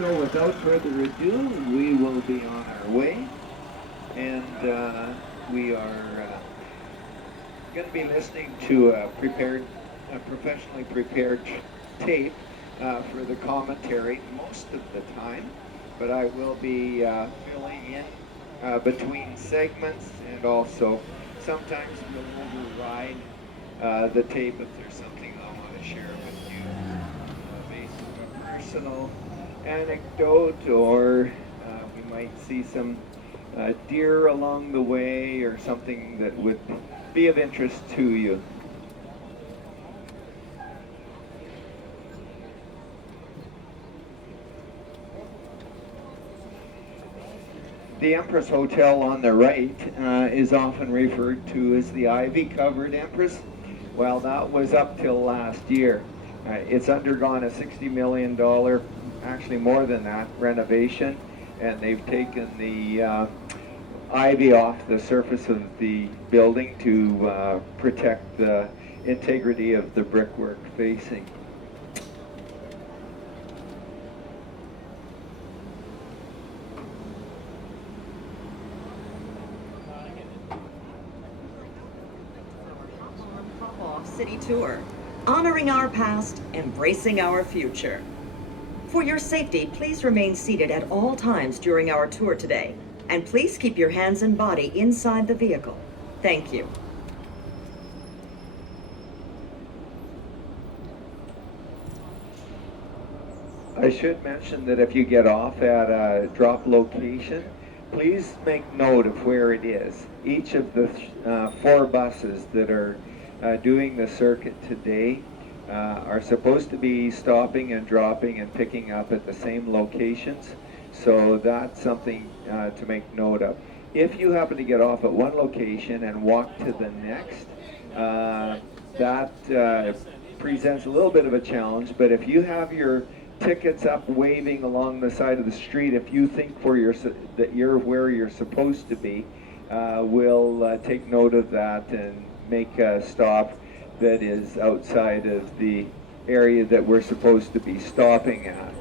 So without further ado, we will be on our way, and we are going to be listening to a professionally prepared tape for the commentary most of the time, but I will be filling in between segments, and also sometimes we'll override the tape if there's something I want to share with you based on a personal anecdote, or we might see some deer along the way, or something that would be of interest to you. The Empress Hotel on the right is often referred to as the ivy-covered Empress. Well, that was up till last year. It's undergone a $60 million, actually more than that, renovation, and they've taken the ivy off the surface of the building to protect the integrity of the brickwork facing. City tour, honoring our past, embracing our future. For your safety, please remain seated at all times during our tour today, and please keep your hands and body inside the vehicle. Thank you. I should mention that if you get off at a drop location, please make note of where it is. Each of the 4 buses that are doing the circuit today are supposed to be stopping and dropping and picking up at the same locations, so that's something to make note of. If you happen to get off at one location and walk to the next, that presents a little bit of a challenge, but if you have your tickets up waving along the side of the street, if you think that you're where you're supposed to be, we'll take note of that and make a stop that is outside of the area that we're supposed to be stopping at.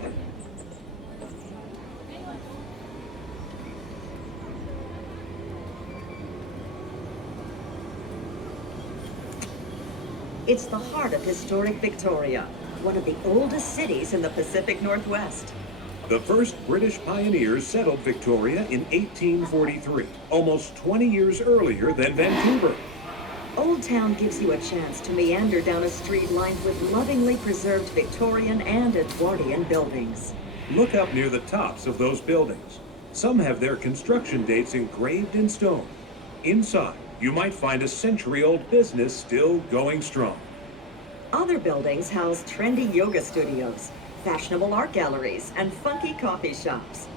It's the heart of historic Victoria, one of the oldest cities in the Pacific Northwest. The first British pioneers settled Victoria in 1843, almost 20 years earlier than Vancouver. Old Town gives you a chance to meander down a street lined with lovingly preserved Victorian and Edwardian buildings. Look up near the tops of those buildings. Some have their construction dates engraved in stone. Inside, you might find a century-old business still going strong. Other buildings house trendy yoga studios, fashionable art galleries, and funky coffee shops.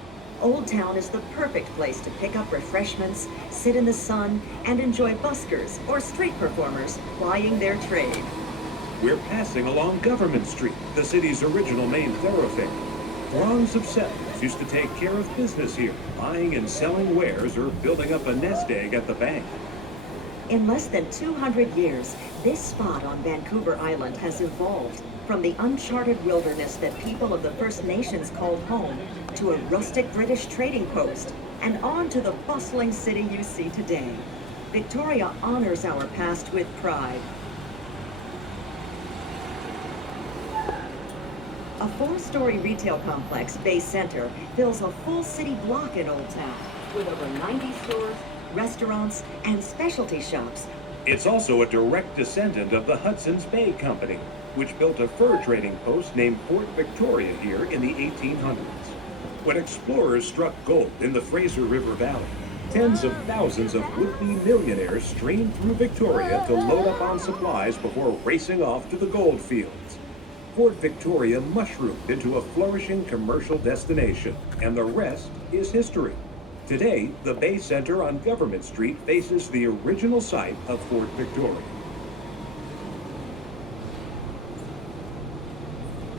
Old Town is the perfect place to pick up refreshments, sit in the sun, and enjoy buskers or street performers plying their trade. We're passing along Government Street, the city's original main thoroughfare. Throngs of settlers used to take care of business here, buying and selling wares or building up a nest egg at the bank. In less than 200 years, this spot on Vancouver Island has evolved from the uncharted wilderness that people of the First Nations called home to a rustic British trading post and on to the bustling city you see today. Victoria honors our past with pride. A 4-story retail complex, Bay Center, fills a full city block in Old Town with over 90 stores, restaurants, and specialty shops. It's also a direct descendant of the Hudson's Bay Company, which built a fur trading post named Fort Victoria here in the 1800s. When explorers struck gold in the Fraser River Valley, tens of thousands of would-be millionaires streamed through Victoria to load up on supplies before racing off to the gold fields. Fort Victoria mushroomed into a flourishing commercial destination, and the rest is history. Today, the Bay Center on Government Street faces the original site of Fort Victoria.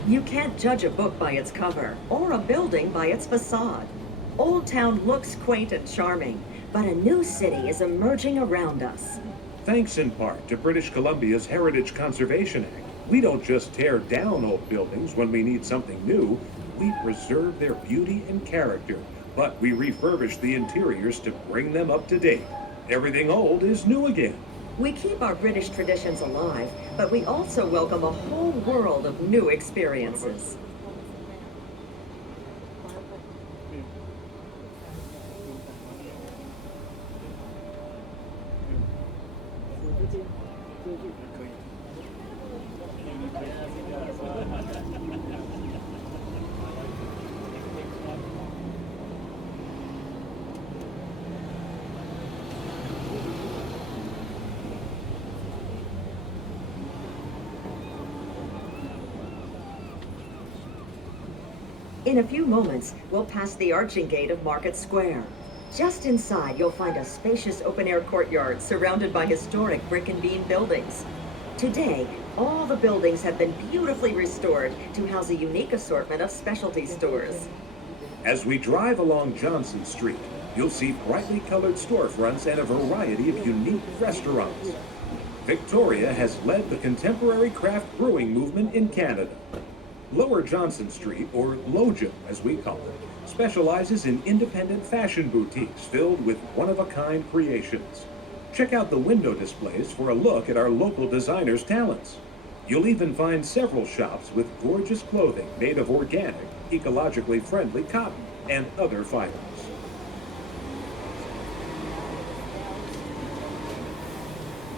You can't judge a book by its cover or a building by its facade. Old Town looks quaint and charming, but a new city is emerging around us. Thanks in part to British Columbia's Heritage Conservation Act, we don't just tear down old buildings when we need something new, completely preserve their beauty and character, but we refurbish the interiors to bring them up to date. Everything old is new again. We keep our British traditions alive, but we also welcome a whole world of new experiences. In a few moments, we'll pass the arching gate of Market Square. Just inside, you'll find a spacious open-air courtyard surrounded by historic brick and beam buildings. Today, all the buildings have been beautifully restored to house a unique assortment of specialty stores. As we drive along Johnson Street, you'll see brightly colored storefronts and a variety of unique restaurants. Victoria has led the contemporary craft brewing movement in Canada. Lower Johnson Street, or Loja as we call it, specializes in independent fashion boutiques filled with one-of-a-kind creations. Check out the window displays for a look at our local designers' talents. You'll even find several shops with gorgeous clothing made of organic, ecologically friendly cotton and other fibers.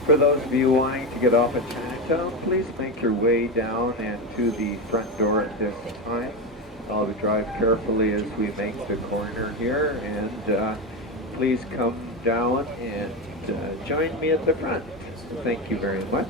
For those of you wanting to get off at Chinatown, please make your way down and to the front door at this time. I'll drive carefully as we make the corner here, and please come down and join me at the front. Thank you very much.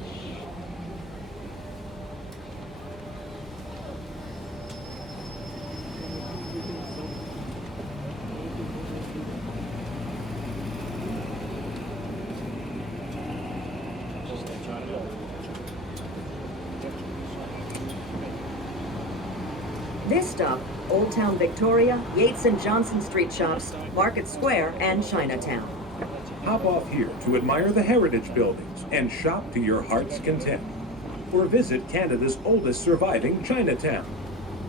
This stop, Old Town Victoria, Yates and Johnson Street shops, Market Square, and Chinatown. Hop off here to admire the heritage buildings and shop to your heart's content. Or visit Canada's oldest surviving Chinatown.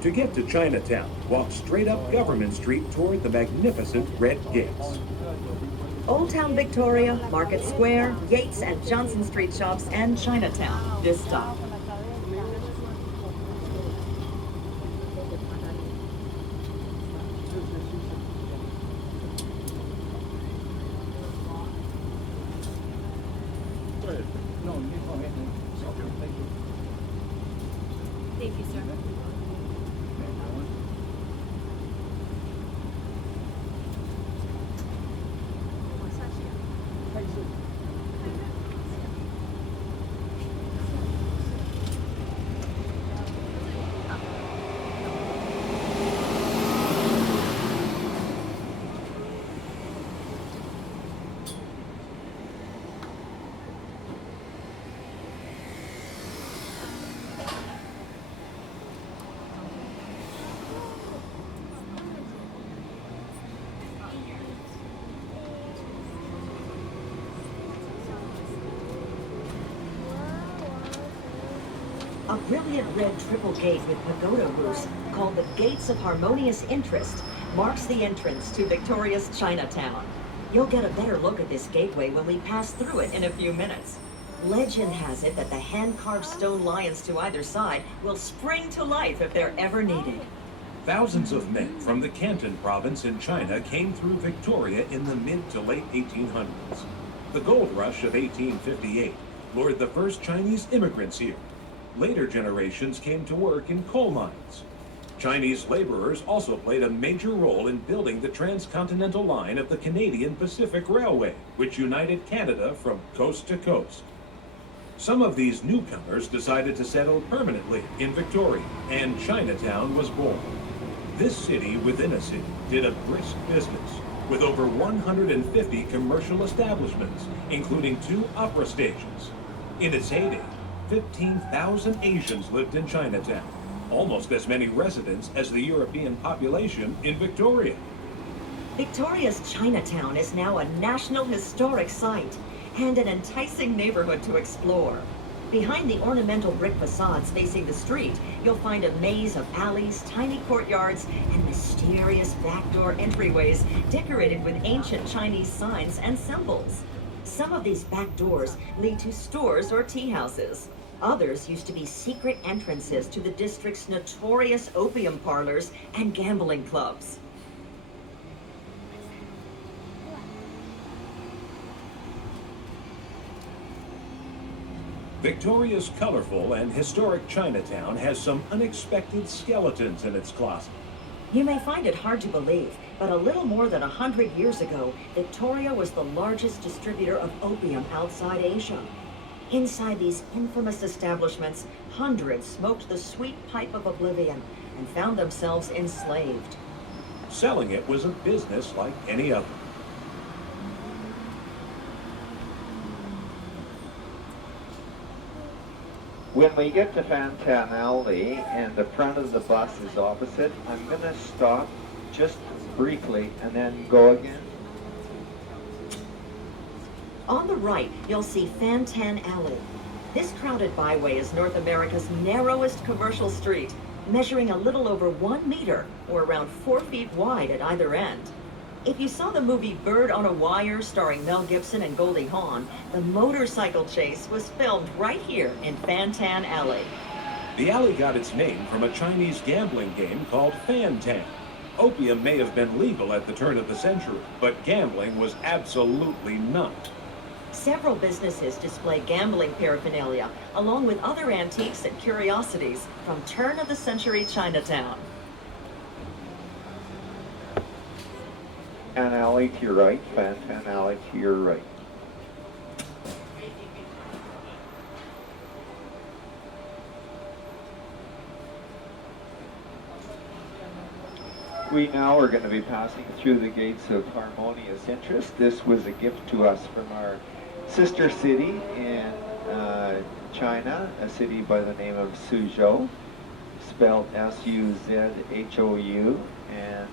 To get to Chinatown, walk straight up Government Street toward the magnificent red gates. Old Town Victoria, Market Square, Yates and Johnson Street shops, and Chinatown. This stop. Thank you, sir. A brilliant red triple gate with pagoda roofs, called the Gates of Harmonious Interest, marks the entrance to Victoria's Chinatown. You'll get a better look at this gateway when we pass through it in a few minutes. Legend has it that the hand-carved stone lions to either side will spring to life if they're ever needed. Thousands of men from the Canton province in China came through Victoria in the mid to late 1800s. The gold rush of 1858 lured the first Chinese immigrants here. Later generations came to work in coal mines. Chinese laborers also played a major role in building the transcontinental line of the Canadian Pacific Railway, which united Canada from coast to coast. Some of these newcomers decided to settle permanently in Victoria, and Chinatown was born. This city within a city did a brisk business, with over 150 commercial establishments, including 2 opera stages. In its heyday, 15,000 Asians lived in Chinatown, almost as many residents as the European population in Victoria. Victoria's Chinatown is now a National Historic Site and an enticing neighborhood to explore. Behind the ornamental brick facades facing the street, you'll find a maze of alleys, tiny courtyards, and mysterious backdoor entryways decorated with ancient Chinese signs and symbols. Some of these back doors lead to stores or tea houses. Others used to be secret entrances to the district's notorious opium parlors and gambling clubs. Victoria's colorful and historic Chinatown has some unexpected skeletons in its closet. You may find it hard to believe, but a little more than 100 years ago, Victoria was the largest distributor of opium outside Asia. Inside these infamous establishments, hundreds smoked the sweet pipe of oblivion and found themselves enslaved. Selling it was a business like any other. When we get to Fantan Alley and the front of the bus is opposite, I'm going to stop just briefly and then go again. On the right, you'll see Fantan Alley. This crowded byway is North America's narrowest commercial street, measuring a little over 1 meter, or around 4 feet wide at either end. If you saw the movie Bird on a Wire starring Mel Gibson and Goldie Hawn, the motorcycle chase was filmed right here in Fantan Alley. The alley got its name from a Chinese gambling game called Fantan. Opium may have been legal at the turn of the century, but gambling was absolutely not. Several businesses display gambling paraphernalia, along with other antiques and curiosities from turn-of-the-century Chinatown. Fantan Alley to your right, Fantan Alley to your right. We now are going to be passing through the gates of harmonious interest. This was a gift to us from our sister city in China, a city by the name of Suzhou, spelled S-U-Z-H-O-U, and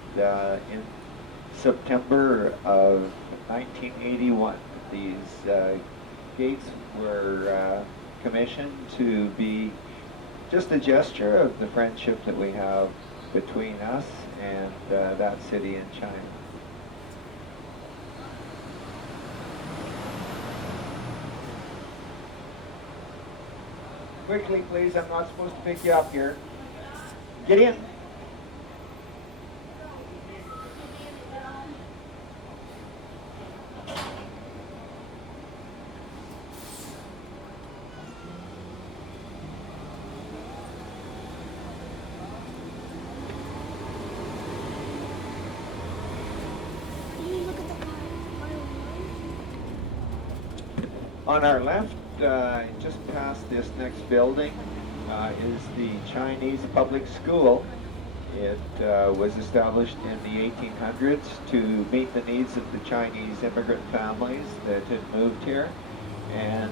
in September of 1981, these gates were commissioned to be just a gesture of the friendship that we have between us and that city in China. Quickly, please, I'm not supposed to pick you up here. Get in. On our left, just past this next building, is the Chinese public school. It was established in the 1800s to meet the needs of the Chinese immigrant families that had moved here. And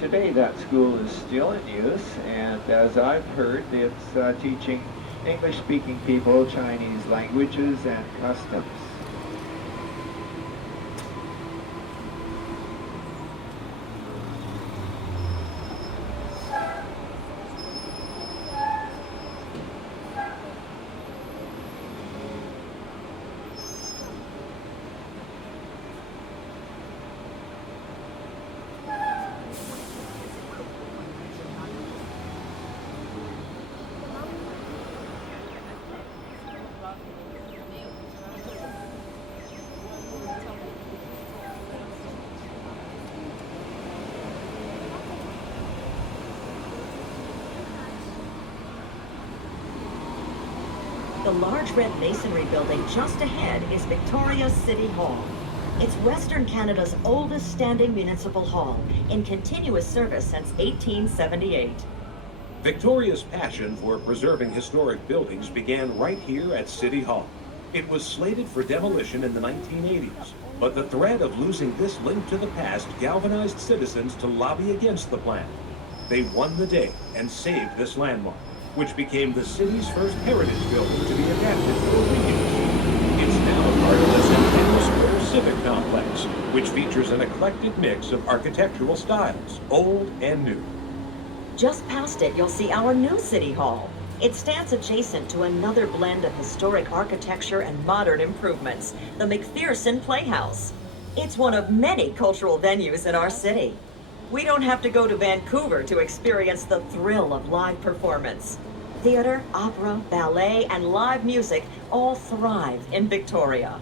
today that school is still in use, and as I've heard, it's teaching English-speaking people Chinese languages and customs. The large red masonry building just ahead is Victoria's City Hall. It's Western Canada's oldest standing municipal hall, in continuous service since 1878. Victoria's passion for preserving historic buildings began right here at City Hall. It was slated for demolition in the 1980s, but the threat of losing this link to the past galvanized citizens to lobby against the plan. They won the day and saved this landmark, which became the city's first heritage building to be adapted for reuse. It's now part of the Centennial Square Civic Complex, which features an eclectic mix of architectural styles, old and new. Just past it, you'll see our new City Hall. It stands adjacent to another blend of historic architecture and modern improvements, the McPherson Playhouse. It's one of many cultural venues in our city. We don't have to go to Vancouver to experience the thrill of live performance. Theater, opera, ballet, and live music all thrive in Victoria.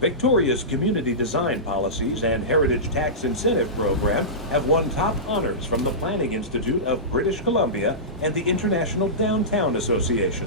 Victoria's community design policies and heritage tax incentive program have won top honors from the Planning Institute of British Columbia and the International Downtown Association.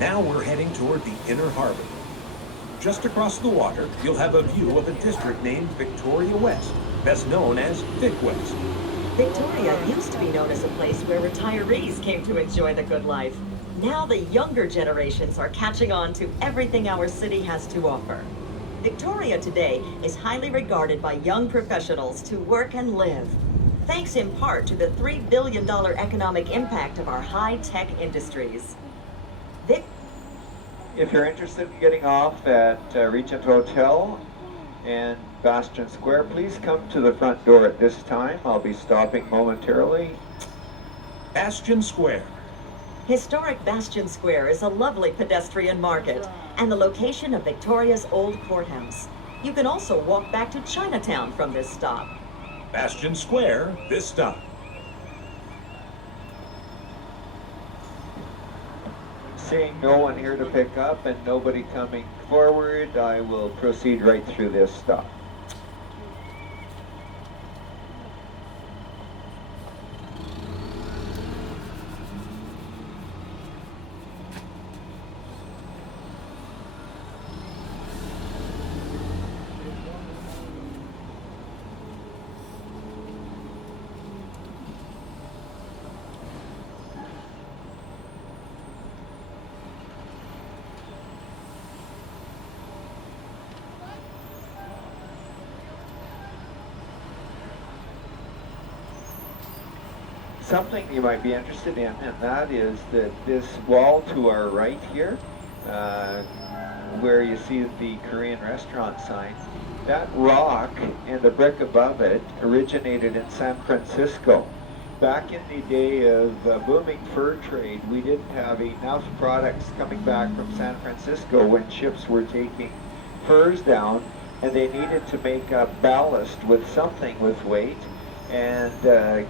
Now we're heading toward the inner harbor. Just across the water, you'll have a view of a district named Victoria West, best known as Vic West. Victoria used to be known as a place where retirees came to enjoy the good life. Now the younger generations are catching on to everything our city has to offer. Victoria today is highly regarded by young professionals to work and live, thanks in part to the $3 billion economic impact of our high-tech industries. If you're interested in getting off at Regent Hotel and Bastion Square, please come to the front door at this time. I'll be stopping momentarily. Bastion Square. Historic Bastion Square is a lovely pedestrian market and the location of Victoria's old courthouse. You can also walk back to Chinatown from this stop. Bastion Square, this stop. Seeing no one here to pick up and nobody coming forward, I will proceed right through this stop. Something you might be interested in, and that is that this wall to our right here, where you see the Korean restaurant sign, that rock and the brick above it originated in San Francisco. Back in the day of booming fur trade, we didn't have enough products coming back from San Francisco when ships were taking furs down, and they needed to make up ballast with something with weight and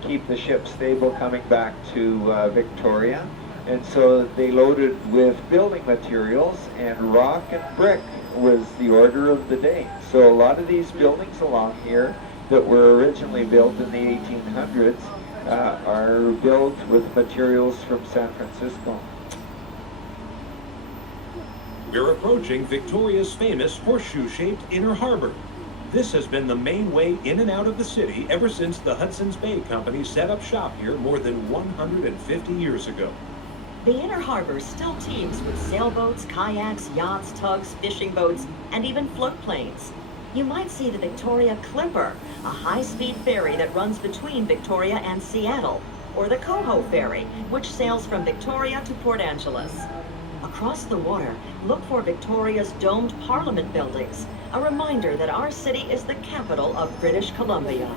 keep the ship stable coming back to Victoria. And so they loaded with building materials, and rock and brick was the order of the day. So a lot of these buildings along here that were originally built in the 1800s are built with materials from San Francisco. We're approaching Victoria's famous horseshoe-shaped inner harbor. This has been the main way in and out of the city ever since the Hudson's Bay Company set up shop here more than 150 years ago. The inner harbor still teems with sailboats, kayaks, yachts, tugs, fishing boats, and even float planes. You might see the Victoria Clipper, a high-speed ferry that runs between Victoria and Seattle, or the Coho Ferry, which sails from Victoria to Port Angeles. Across the water, look for Victoria's domed Parliament buildings, a reminder that our city is the capital of British Columbia.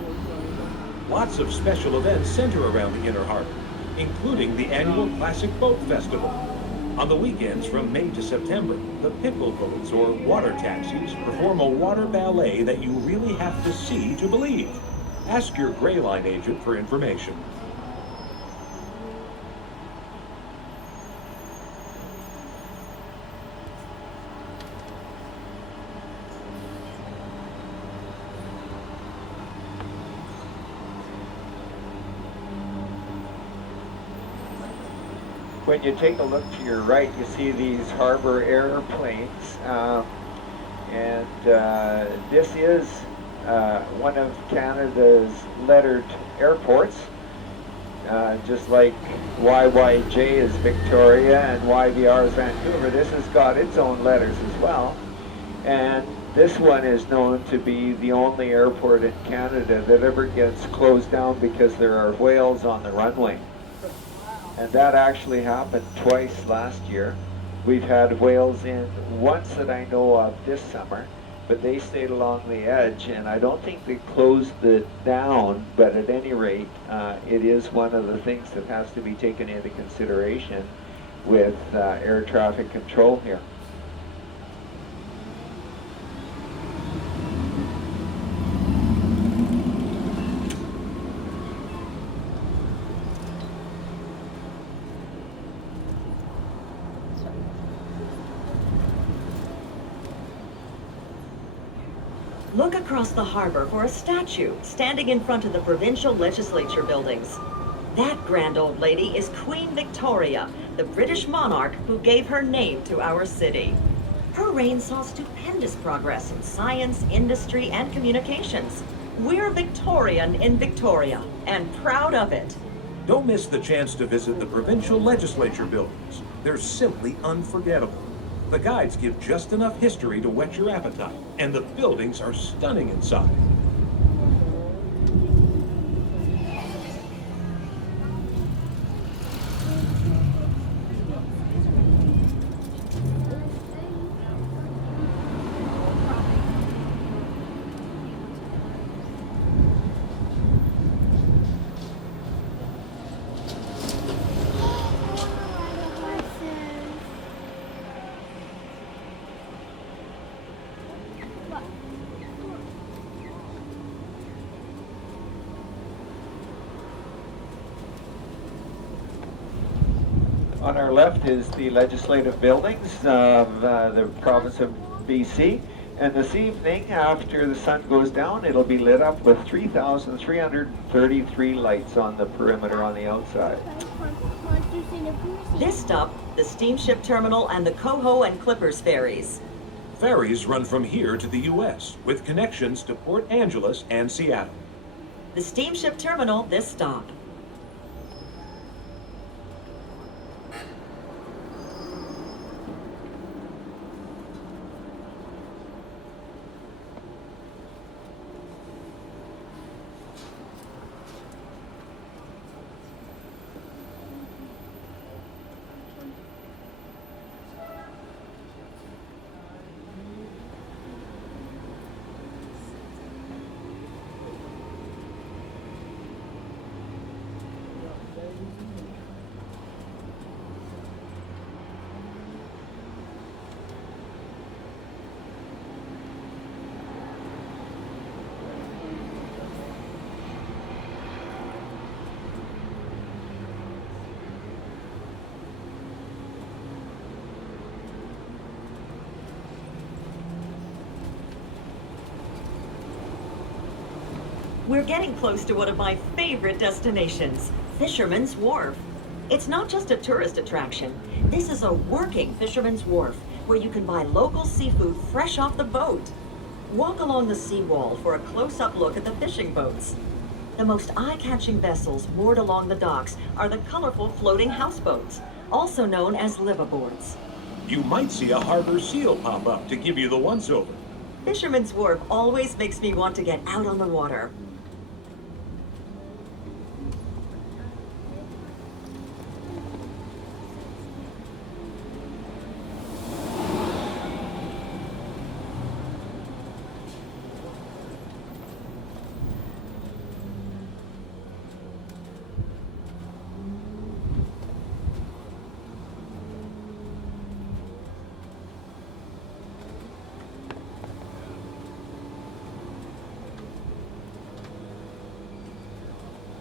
Lots of special events center around the inner harbor, including the annual Classic Boat Festival. On the weekends from May to September, the pickle boats or water taxis perform a water ballet that you really have to see to believe. Ask your Gray Line agent for information. When you take a look to your right, you see these harbor airplanes, and this is one of Canada's lettered airports. just like YYJ is Victoria and YVR is Vancouver, this has got its own letters as well. And this one is known to be the only airport in Canada that ever gets closed down because there are whales on the runway. And that actually happened twice last year. We've had whales in once that I know of this summer, but they stayed along the edge, and I don't think they closed it down, but at any rate, it is one of the things that has to be taken into consideration with air traffic control here. Look across the harbor for a statue standing in front of the provincial legislature buildings. That grand old lady is Queen Victoria, the British monarch who gave her name to our city. Her reign saw stupendous progress in science, industry, and communications. We're Victorian in Victoria, and proud of it. Don't miss the chance to visit the provincial legislature buildings. They're simply unforgettable. The guides give just enough history to whet your appetite, and the buildings are stunning inside. On our left is the legislative buildings of the province of BC. And this evening, after the sun goes down, it'll be lit up with 3,333 lights on the perimeter on the outside. This stop, the steamship terminal and the Coho and Clippers ferries. Ferries run from here to the U.S. with connections to Port Angeles and Seattle. The steamship terminal, this stop. We're getting close to one of my favorite destinations, Fisherman's Wharf. It's not just a tourist attraction. This is a working Fisherman's Wharf where you can buy local seafood fresh off the boat. Walk along the seawall for a close-up look at the fishing boats. The most eye-catching vessels moored along the docks are the colorful floating houseboats, also known as liveaboards. You might see a harbor seal pop up to give you the once-over. Fisherman's Wharf always makes me want to get out on the water.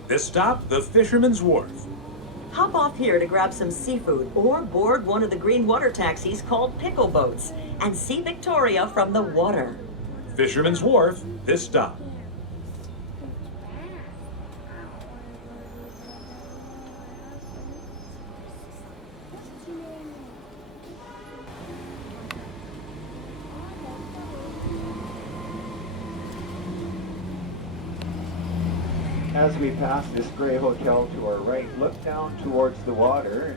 This stop, the Fisherman's Wharf. Hop off here to grab some seafood or board one of the green water taxis called pickle boats and see Victoria from the water. Fisherman's Wharf, this stop. As we pass this gray hotel to our right, look down towards the water.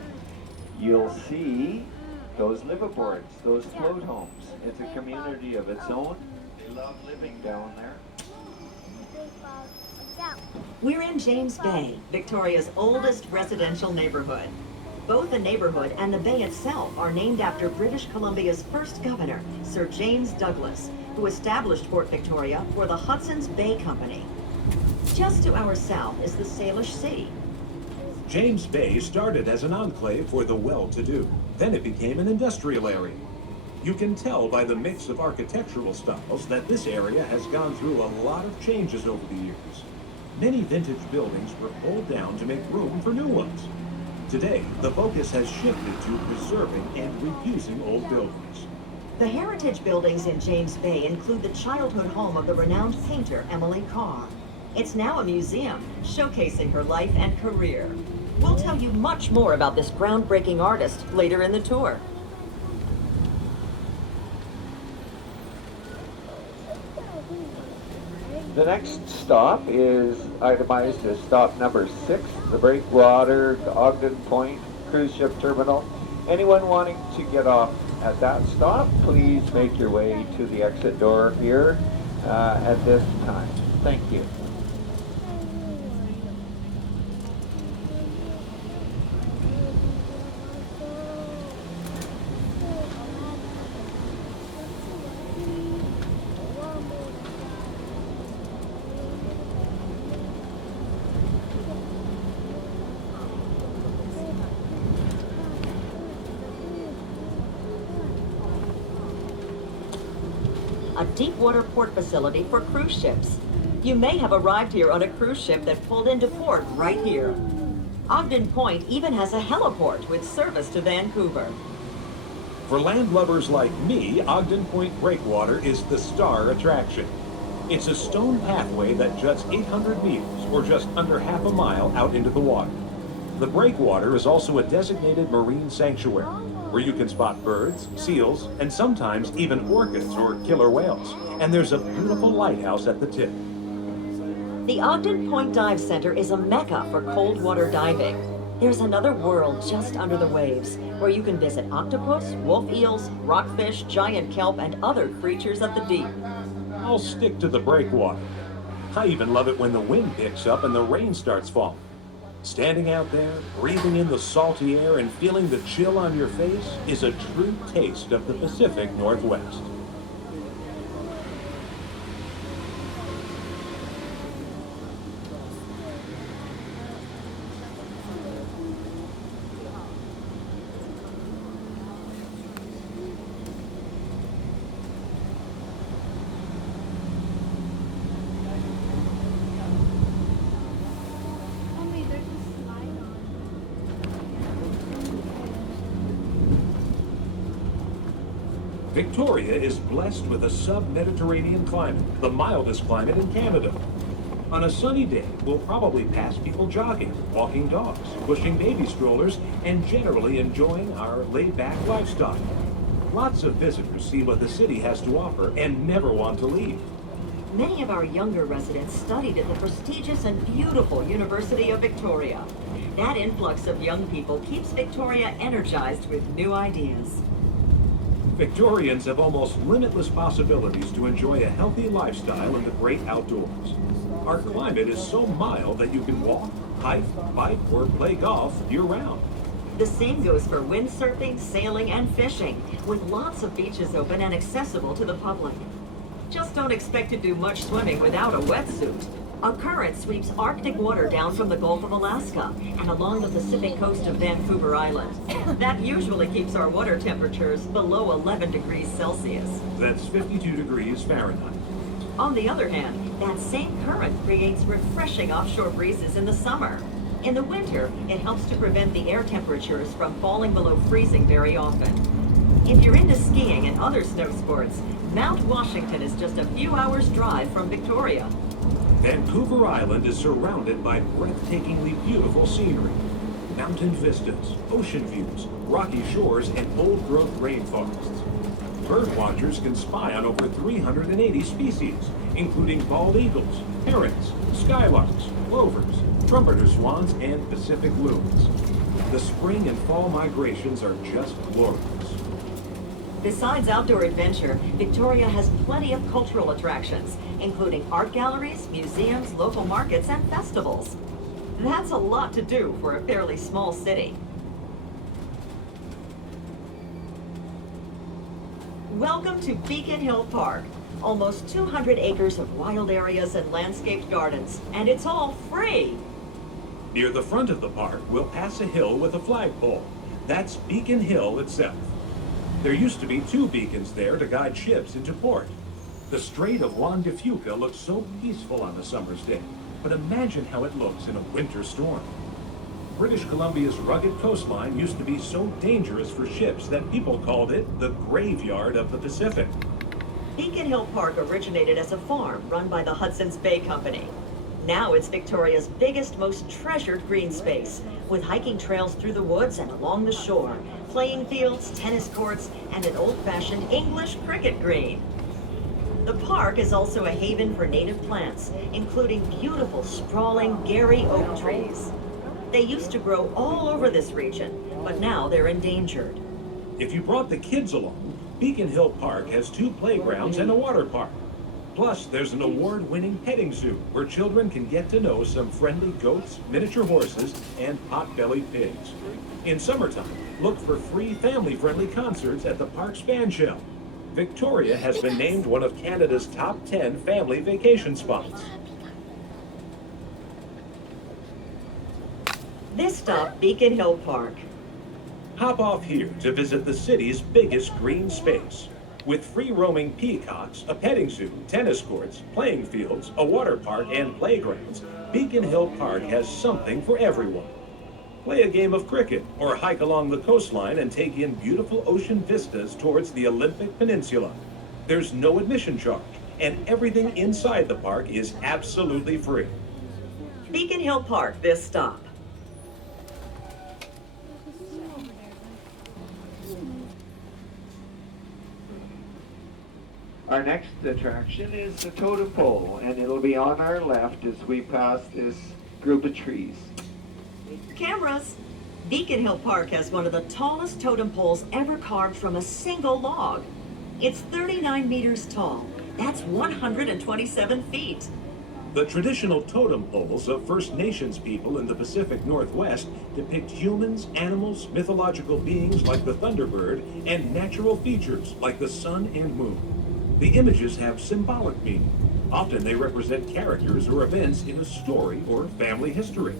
You'll see those liveaboards, those float homes. It's a community of its own. They love living down there. We're in James Bay, Victoria's oldest residential neighborhood. Both the neighborhood and the bay itself are named after British Columbia's first governor, Sir James Douglas, who established Fort Victoria for the Hudson's Bay Company. Just to our south is the Salish Sea. James Bay started as an enclave for the well-to-do. Then it became an industrial area. You can tell by the mix of architectural styles that this area has gone through a lot of changes over the years. Many vintage buildings were pulled down to make room for new ones. Today, the focus has shifted to preserving and reusing old buildings. The heritage buildings in James Bay include the childhood home of the renowned painter Emily Carr. It's now a museum showcasing her life and career. We'll tell you much more about this groundbreaking artist later in the tour. The next stop is itemized as stop number 6, the Breakwater to Ogden Point Cruise Ship Terminal. Anyone wanting to get off at that stop, please make your way to the exit door here at this time. Thank you. A deep-water port facility for cruise ships. You may have arrived here on a cruise ship that pulled into port right here. Ogden Point even has a heliport with service to Vancouver. For landlubbers like me, Ogden Point Breakwater is the star attraction. It's a stone pathway that juts 800 meters, or just under half a mile, out into the water. The breakwater is also a designated marine sanctuary, where you can spot birds, seals, and sometimes even orcas or killer whales. And there's a beautiful lighthouse at the tip. The Ogden Point Dive Center is a mecca for cold water diving. There's another world just under the waves, where you can visit octopus, wolf eels, rockfish, giant kelp, and other creatures of the deep. I'll stick to the breakwater. I even love it when the wind picks up and the rain starts falling. Standing out there, breathing in the salty air and feeling the chill on your face is a true taste of the Pacific Northwest. Victoria is blessed with a sub-Mediterranean climate, the mildest climate in Canada. On a sunny day, we'll probably pass people jogging, walking dogs, pushing baby strollers, and generally enjoying our laid-back lifestyle. Lots of visitors see what the city has to offer and never want to leave. Many of our younger residents studied at the prestigious and beautiful University of Victoria. That influx of young people keeps Victoria energized with new ideas. Victorians have almost limitless possibilities to enjoy a healthy lifestyle in the great outdoors. Our climate is so mild that you can walk, hike, bike, or play golf year-round. The same goes for windsurfing, sailing, and fishing, with lots of beaches open and accessible to the public. Just don't expect to do much swimming without a wetsuit. A current sweeps Arctic water down from the Gulf of Alaska and along the Pacific coast of Vancouver Island. That usually keeps our water temperatures below 11 degrees Celsius. That's 52 degrees Fahrenheit. On the other hand, that same current creates refreshing offshore breezes in the summer. In the winter, it helps to prevent the air temperatures from falling below freezing very often. If you're into skiing and other snow sports, Mount Washington is just a few hours' drive from Victoria. Vancouver Island is surrounded by breathtakingly beautiful scenery. Mountain vistas, ocean views, rocky shores, and old-growth rainforests. bird watchers can spy on over 380 species, including bald eagles, herons, skylarks, plovers, trumpeter swans, and Pacific loons. The spring and fall migrations are just glorious. Besides outdoor adventure, Victoria has plenty of cultural attractions, including art galleries, museums, local markets, and festivals. That's a lot to do for a fairly small city. Welcome to Beacon Hill Park. Almost 200 acres of wild areas and landscaped gardens, and it's all free. Near the front of the park, we'll pass a hill with a flagpole. That's Beacon Hill itself. There used to be 2 beacons there to guide ships into port. The Strait of Juan de Fuca looks so peaceful on a summer's day, but imagine how it looks in a winter storm. British Columbia's rugged coastline used to be so dangerous for ships that people called it the graveyard of the Pacific. Beacon Hill Park originated as a farm run by the Hudson's Bay Company. Now it's Victoria's biggest, most treasured green space, with hiking trails through the woods and along the shore, playing fields, tennis courts, and an old-fashioned English cricket green. The park is also a haven for native plants, including beautiful, sprawling Gary oak trees. They used to grow all over this region, but now they're endangered. If you brought the kids along, Beacon Hill Park has 2 playgrounds and a water park. Plus, there's an award-winning petting zoo where children can get to know some friendly goats, miniature horses, and pot-bellied pigs. In summertime, look for free family-friendly concerts at the park's band shell. Victoria has been named one of Canada's top 10 family vacation spots. This stop, Beacon Hill Park. Hop off here to visit the city's biggest green space. With free-roaming peacocks, a petting zoo, tennis courts, playing fields, a water park, and playgrounds, Beacon Hill Park has something for everyone. Play a game of cricket or hike along the coastline and take in beautiful ocean vistas towards the Olympic Peninsula. There's no admission charge, and everything inside the park is absolutely free. Beacon Hill Park, this stop. Our next attraction is the totem pole, and it'll be on our left as we pass this group of trees. Cameras. Beacon Hill Park has one of the tallest totem poles ever carved from a single log. It's 39 meters tall. That's 127 feet. The traditional totem poles of First Nations people in the Pacific Northwest depict humans, animals, mythological beings like the Thunderbird, and natural features like the sun and moon. The images have symbolic meaning. Often they represent characters or events in a story or family history.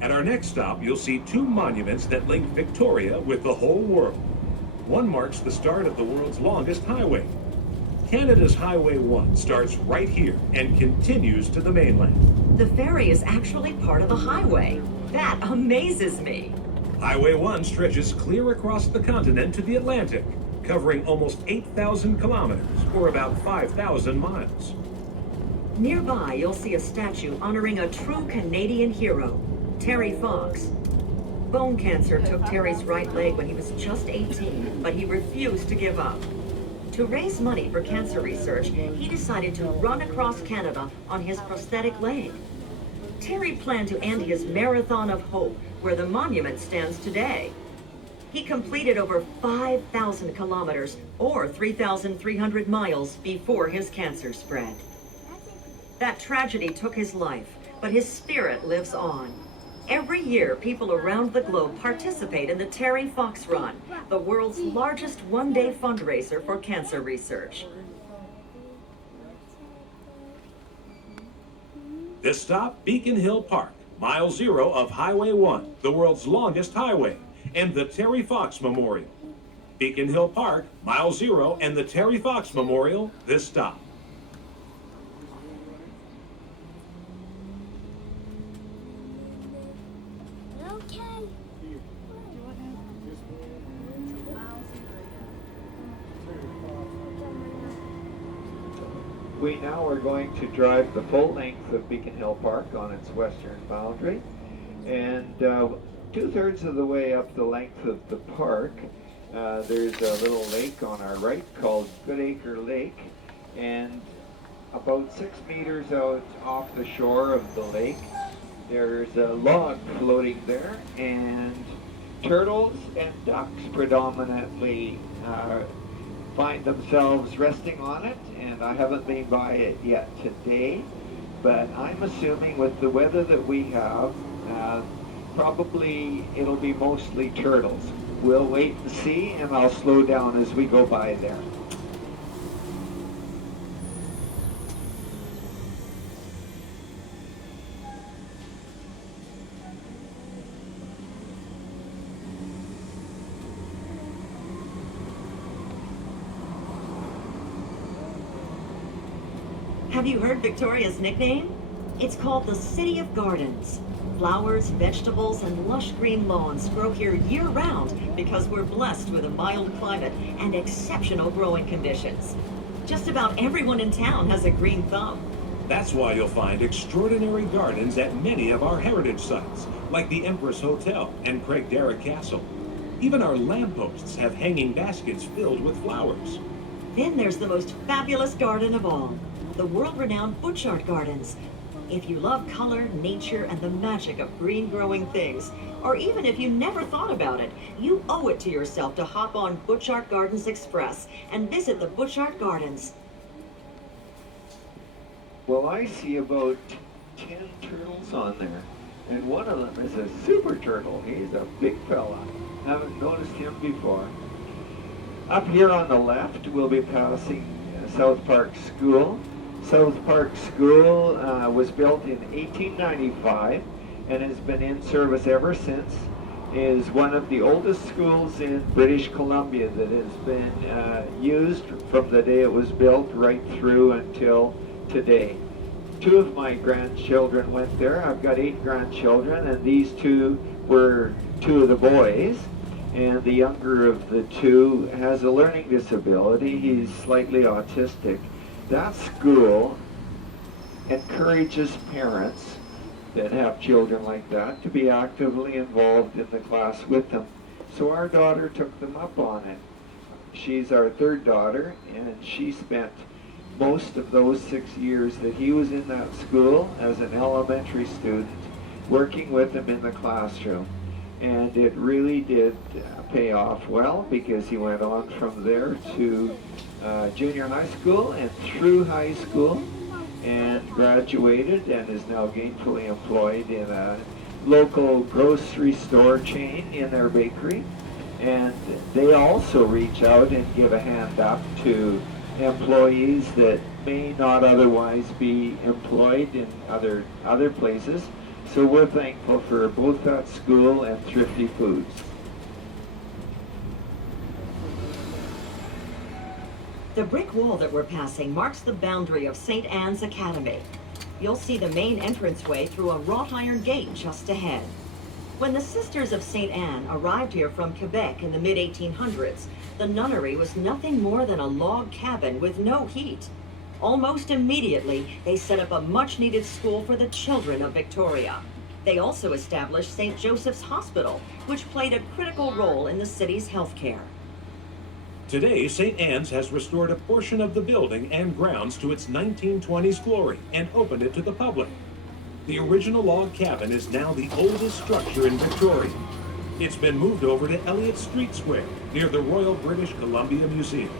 At our next stop, you'll see 2 monuments that link Victoria with the whole world. One marks the start of the world's longest highway. Canada's Highway 1 starts right here and continues to the mainland. The ferry is actually part of the highway. That amazes me. Highway 1 stretches clear across the continent to the Atlantic, covering almost 8,000 kilometers, or about 5,000 miles. Nearby, you'll see a statue honoring a true Canadian hero, Terry Fox. Bone cancer took Terry's right leg when he was just 18, but he refused to give up. To raise money for cancer research, he decided to run across Canada on his prosthetic leg. Terry planned to end his Marathon of Hope, where the monument stands today. He completed over 5,000 kilometers, or 3,300 miles, before his cancer spread. That tragedy took his life, but his spirit lives on. Every year, people around the globe participate in the Terry Fox Run, the world's largest one-day fundraiser for cancer research. This stop, Beacon Hill Park, Mile Zero of Highway 1, the world's longest highway, and the Terry Fox Memorial. Beacon Hill Park, Mile Zero, and the Terry Fox Memorial, this stop. Okay. We now are going to drive the full length of Beacon Hill Park on its western boundary, and 2/3 of the way up the length of the park, there's a little lake on our right called Goodacre Lake, and about 6 meters out off the shore of the lake, there's a log floating there, and turtles and ducks predominantly find themselves resting on it, and I haven't been by it yet today, but I'm assuming with the weather that we have, probably it'll be mostly turtles. We'll wait and see, and I'll slow down as we go by there. Have you heard Victoria's nickname? It's called the City of Gardens. Flowers, vegetables, and lush green lawns grow here year-round because we're blessed with a mild climate and exceptional growing conditions. Just about everyone in town has a green thumb. That's why you'll find extraordinary gardens at many of our heritage sites, like the Empress Hotel and Craigdarroch Castle. Even our lampposts have hanging baskets filled with flowers. Then there's the most fabulous garden of all, the world-renowned Butchart Gardens. If you love color, nature, and the magic of green growing things, or even if you never thought about it, you owe it to yourself to hop on Butchart Gardens Express and visit the Butchart Gardens. Well, I see about 10 turtles on there, and one of them is a super turtle. He's a big fella. Haven't noticed him before. Up here on the left, we'll be passing South Park School. South Park School was built in 1895 and has been in service ever since. It is one of the oldest schools in British Columbia that has been used from the day it was built right through until today. 2 of my grandchildren went there. I've got 8 grandchildren, and these 2 were 2 of the boys. And the younger of the 2 has a learning disability. He's slightly autistic. That school encourages parents that have children like that to be actively involved in the class with them. So our daughter took them up on it. She's our 3rd daughter, and she spent most of those 6 years that he was in that school as an elementary student working with him in the classroom. And it really did pay off well, because he went on from there to junior high school and through high school and graduated and is now gainfully employed in a local grocery store chain in their bakery. And they also reach out and give a hand up to employees that may not otherwise be employed in other places. So we're thankful for both that school and Thrifty Foods. The brick wall that we're passing marks the boundary of St. Anne's Academy. You'll see the main entranceway through a wrought iron gate just ahead. When the Sisters of St. Anne arrived here from Quebec in the mid-1800s, the nunnery was nothing more than a log cabin with no heat. Almost immediately, they set up a much-needed school for the children of Victoria. They also established St. Joseph's Hospital, which played a critical role in the city's health care. Today, St. Anne's has restored a portion of the building and grounds to its 1920s glory and opened it to the public. The original log cabin is now the oldest structure in Victoria. It's been moved over to Elliott Street Square, near the Royal British Columbia Museum.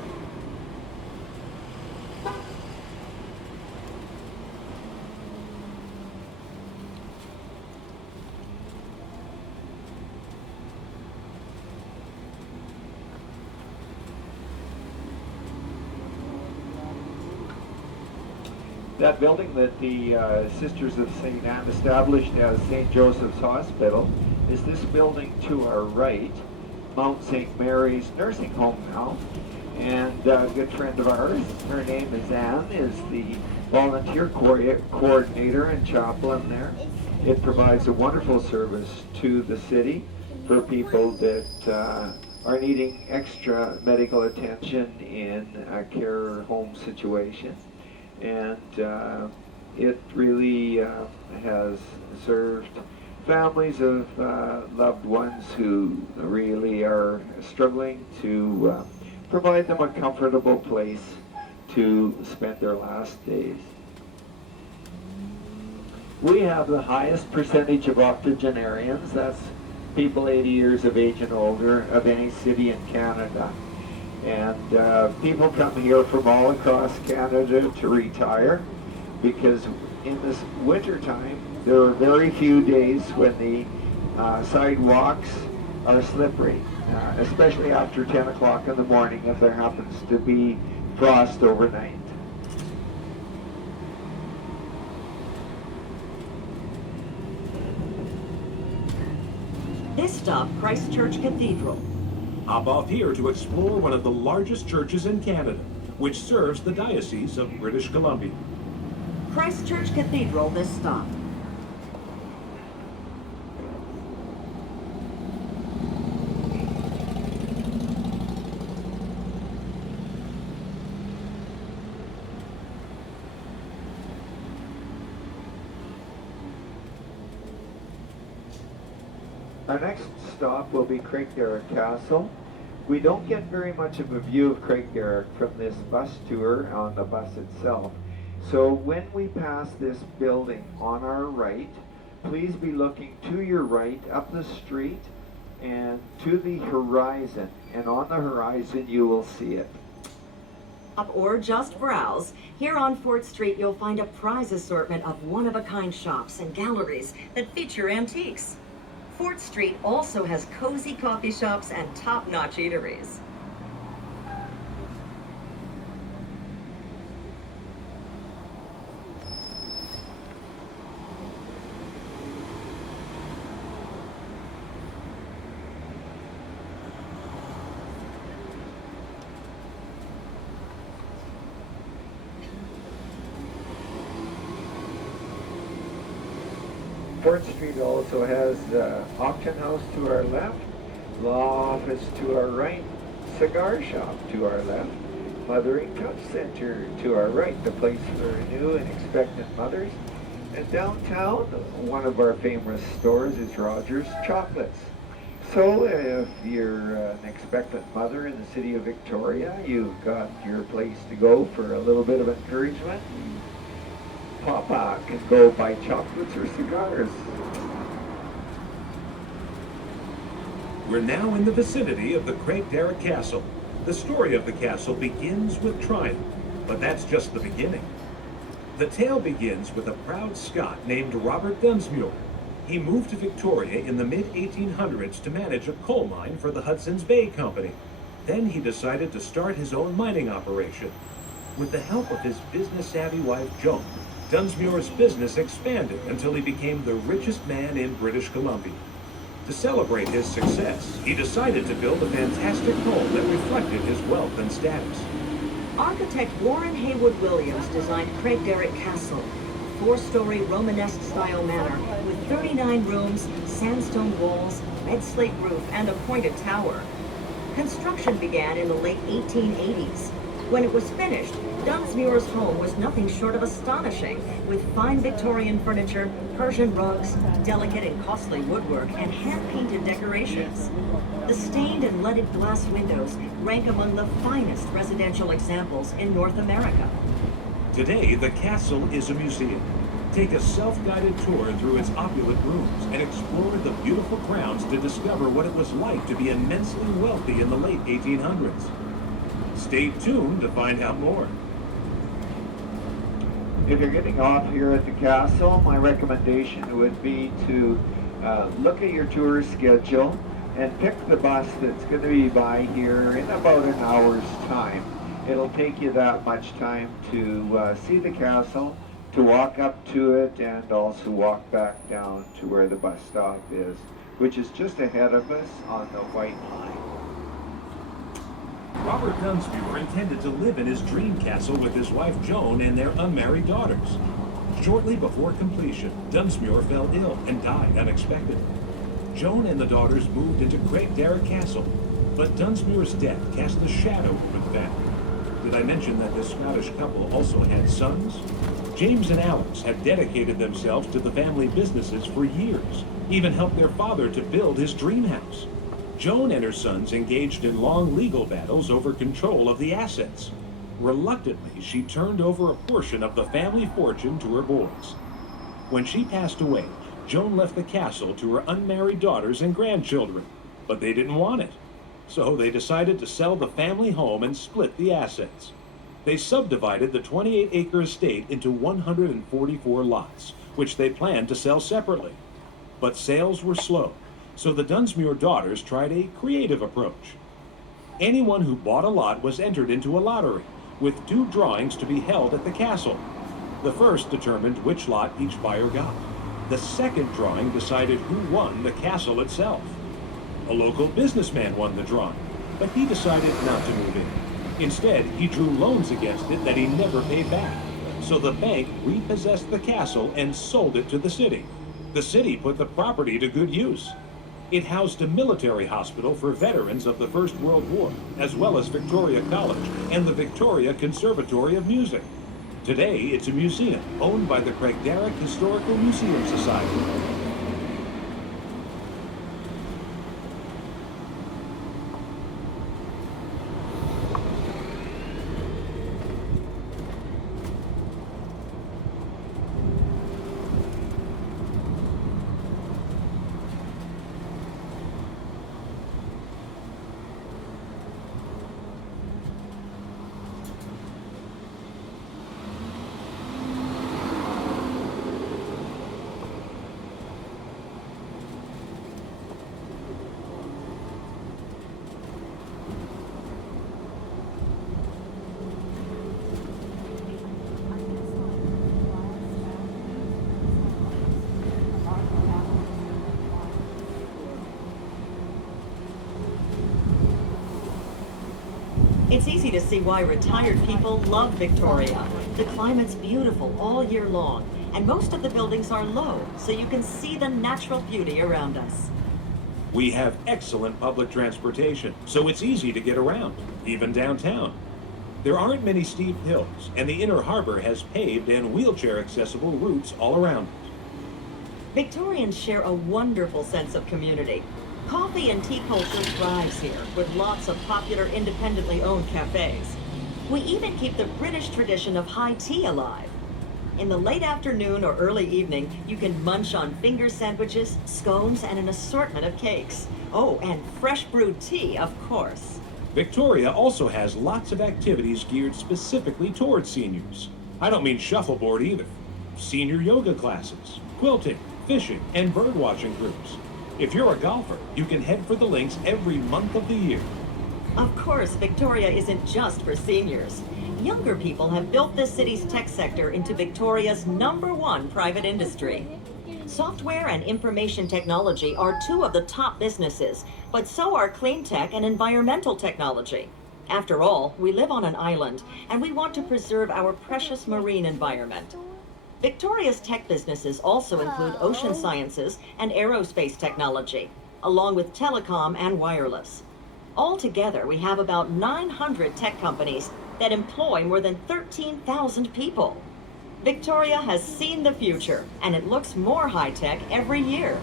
That building that the Sisters of St. Anne established as St. Joseph's Hospital is this building to our right, Mount St. Mary's Nursing Home now. And a good friend of ours, her name is Anne, is the volunteer coordinator and chaplain there. It provides a wonderful service to the city for people that are needing extra medical attention in a care home situation. And it really has served families of loved ones who really are struggling to provide them a comfortable place to spend their last days. We have the highest percentage of octogenarians, that's people 80 years of age and older, of any city in Canada. And people come here from all across Canada to retire because in this winter time there are very few days when the sidewalks are slippery, especially after 10 o'clock in the morning if there happens to be frost overnight. This stop, Christ Church Cathedral. Hop off here to explore one of the largest churches in Canada, which serves the Diocese of British Columbia. Christ Church Cathedral, this stop. Our next stop will be Craigdarroch Castle. We don't get very much of a view of Craigdarroch from this bus tour on the bus itself. So when we pass this building on our right, please be looking to your right, up the street, and to the horizon. And on the horizon you will see it. Or just browse. Here on Fort Street, you'll find a prize assortment of one-of-a-kind shops and galleries that feature antiques. Fort Street also has cozy coffee shops and top-notch eateries. Fort Street also has the auction house to our left, law office to our right, cigar shop to our left, mother and touch center to our right, the place for new and expectant mothers. And downtown, one of our famous stores is Rogers Chocolates. So if you're an expectant mother in the city of Victoria, you've got your place to go for a little bit of encouragement. Papa can go buy chocolates or cigars. We're now in the vicinity of the Craigdarroch Castle. The story of the castle begins with triumph, but that's just the beginning. The tale begins with a proud Scot named Robert Dunsmuir. He moved to Victoria in the mid-1800s to manage a coal mine for the Hudson's Bay Company. Then he decided to start his own mining operation. With the help of his business-savvy wife, Joan, Dunsmuir's business expanded until he became the richest man in British Columbia. To celebrate his success, he decided to build a fantastic home that reflected his wealth and status. Architect Warren Haywood Williams designed Craigdarroch Castle, a 4-story Romanesque-style manor with 39 rooms, sandstone walls, red slate roof, and a pointed tower. Construction began in the late 1880s. When it was finished, Dunsmuir's home was nothing short of astonishing, with fine Victorian furniture, Persian rugs, delicate and costly woodwork, and hand-painted decorations. The stained and leaded glass windows rank among the finest residential examples in North America. Today, the castle is a museum. Take a self-guided tour through its opulent rooms and explore the beautiful grounds to discover what it was like to be immensely wealthy in the late 1800s. Stay tuned to find out more. If you're getting off here at the castle, my recommendation would be to look at your tour schedule and pick the bus that's going to be by here in about an hour's time. It'll take you that much time to see the castle, to walk up to it and also walk back down to where the bus stop is, which is just ahead of us on the White Line. Robert Dunsmuir intended to live in his dream castle with his wife Joan and their unmarried daughters. Shortly before completion, Dunsmuir fell ill and died unexpectedly. Joan and the daughters moved into Craigdarroch Castle, but Dunsmuir's death cast a shadow over the family. Did I mention that this Scottish couple also had sons? James and Alex had dedicated themselves to the family businesses for years, even helped their father to build his dream house. Joan and her sons engaged in long legal battles over control of the assets. Reluctantly, she turned over a portion of the family fortune to her boys. When she passed away, Joan left the castle to her unmarried daughters and grandchildren, but they didn't want it. So they decided to sell the family home and split the assets. They subdivided the 28-acre estate into 144 lots, which they planned to sell separately. But sales were slow, so the Dunsmuir daughters tried a creative approach. Anyone who bought a lot was entered into a lottery, with 2 drawings to be held at the castle. The first determined which lot each buyer got. The second drawing decided who won the castle itself. A local businessman won the drawing, but he decided not to move in. Instead, he drew loans against it that he never paid back. So the bank repossessed the castle and sold it to the city. The city put the property to good use. It housed a military hospital for veterans of the First World War, as well as Victoria College and the Victoria Conservatory of Music. Today, it's a museum owned by the Craigdarroch Historical Museum Society. It's easy to see why retired people love Victoria. The climate's beautiful all year long, and most of the buildings are low, so you can see the natural beauty around us. We have excellent public transportation, so it's easy to get around, even downtown. There aren't many steep hills, and the inner harbor has paved and wheelchair-accessible routes all around it. Victorians share a wonderful sense of community. Coffee and tea culture thrives here, with lots of popular independently owned cafes. We even keep the British tradition of high tea alive. In the late afternoon or early evening, you can munch on finger sandwiches, scones, and an assortment of cakes. Oh, and fresh brewed tea, of course. Victoria also has lots of activities geared specifically towards seniors. I don't mean shuffleboard either. Senior yoga classes, quilting, fishing, and birdwatching groups. If you're a golfer, you can head for the links every month of the year. Of course, Victoria isn't just for seniors. Younger people have built this city's tech sector into Victoria's #1 private industry. Software and information technology are 2 of the top businesses, but so are clean tech and environmental technology. After all, we live on an island, and we want to preserve our precious marine environment. Victoria's tech businesses also include ocean sciences and aerospace technology, along with telecom and wireless. Altogether, we have about 900 tech companies that employ more than 13,000 people. Victoria has seen the future, and it looks more high-tech every year.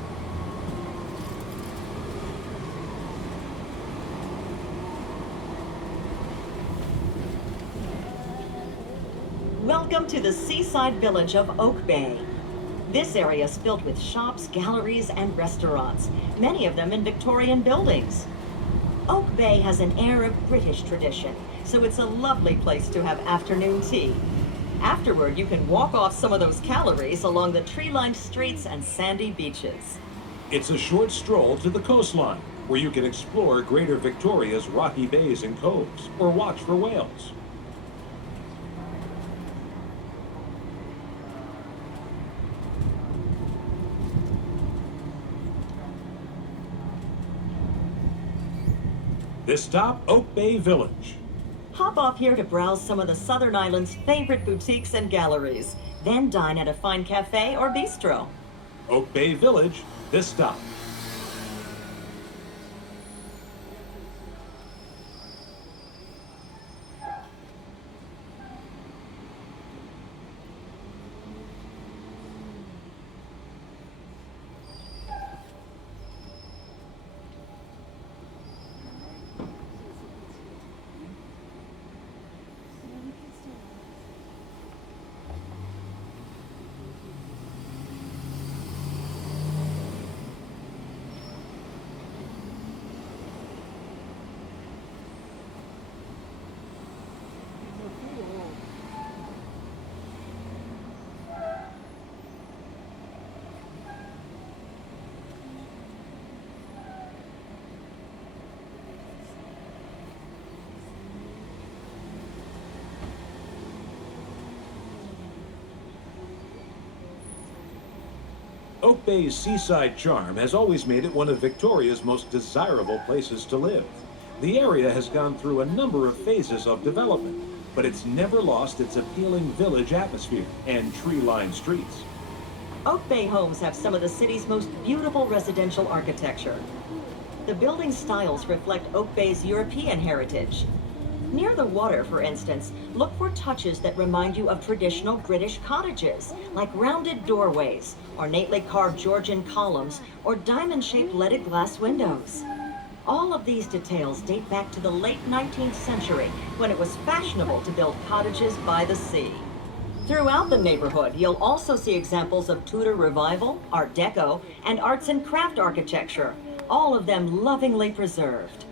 Welcome to the seaside village of Oak Bay. This area is filled with shops, galleries, and restaurants, many of them in Victorian buildings. Oak Bay has an air of British tradition, so it's a lovely place to have afternoon tea. Afterward, you can walk off some of those calories along the tree-lined streets and sandy beaches. It's a short stroll to the coastline, where you can explore Greater Victoria's rocky bays and coves, or watch for whales. This stop, Oak Bay Village. Hop off here to browse some of the Southern Island's favorite boutiques and galleries. Then dine at a fine cafe or bistro. Oak Bay Village, this stop. Oak Bay's seaside charm has always made it one of Victoria's most desirable places to live. The area has gone through a number of phases of development, but it's never lost its appealing village atmosphere and tree-lined streets. Oak Bay homes have some of the city's most beautiful residential architecture. The building styles reflect Oak Bay's European heritage. Near the water, for instance, look for touches that remind you of traditional British cottages, like rounded doorways, ornately carved Georgian columns, or diamond-shaped leaded glass windows. All of these details date back to the late 19th century, when it was fashionable to build cottages by the sea. Throughout the neighborhood, you'll also see examples of Tudor Revival, Art Deco, and arts and craft architecture, all of them lovingly preserved.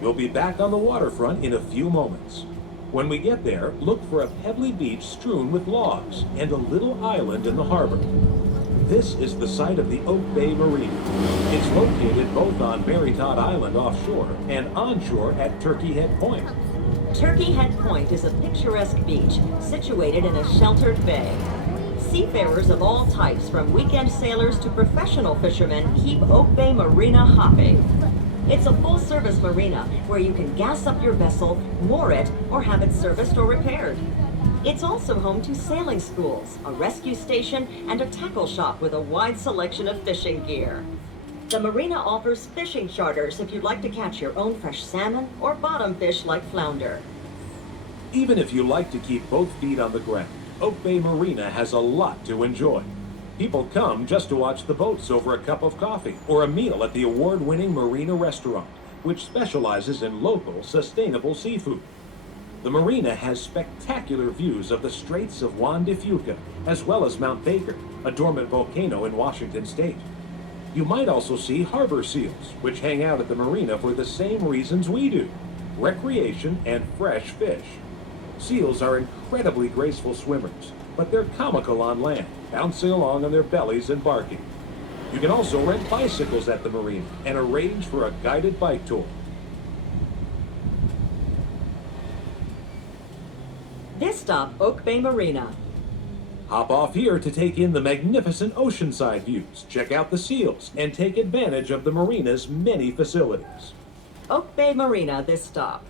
We'll be back on the waterfront in a few moments. When we get there, look for a pebbly beach strewn with logs and a little island in the harbor. This is the site of the Oak Bay Marina. It's located both on Marytot Island offshore and onshore at Turkey Head Point. Turkey Head Point is a picturesque beach situated in a sheltered bay. Seafarers of all types, from weekend sailors to professional fishermen, keep Oak Bay Marina hopping. It's a full-service marina where you can gas up your vessel, moor it, or have it serviced or repaired. It's also home to sailing schools, a rescue station, and a tackle shop with a wide selection of fishing gear. The marina offers fishing charters if you'd like to catch your own fresh salmon or bottom fish like flounder. Even if you like to keep both feet on the ground, Oak Bay Marina has a lot to enjoy. People come just to watch the boats over a cup of coffee or a meal at the award-winning Marina Restaurant, which specializes in local, sustainable seafood. The marina has spectacular views of the Straits of Juan de Fuca, as well as Mount Baker, a dormant volcano in Washington state. You might also see harbor seals, which hang out at the marina for the same reasons we do: recreation and fresh fish. Seals are incredibly graceful swimmers, but they're comical on land, bouncing along on their bellies and barking. You can also rent bicycles at the marina and arrange for a guided bike tour. This stop, Oak Bay Marina. Hop off here to take in the magnificent oceanside views, check out the seals, and take advantage of the marina's many facilities. Oak Bay Marina, this stop.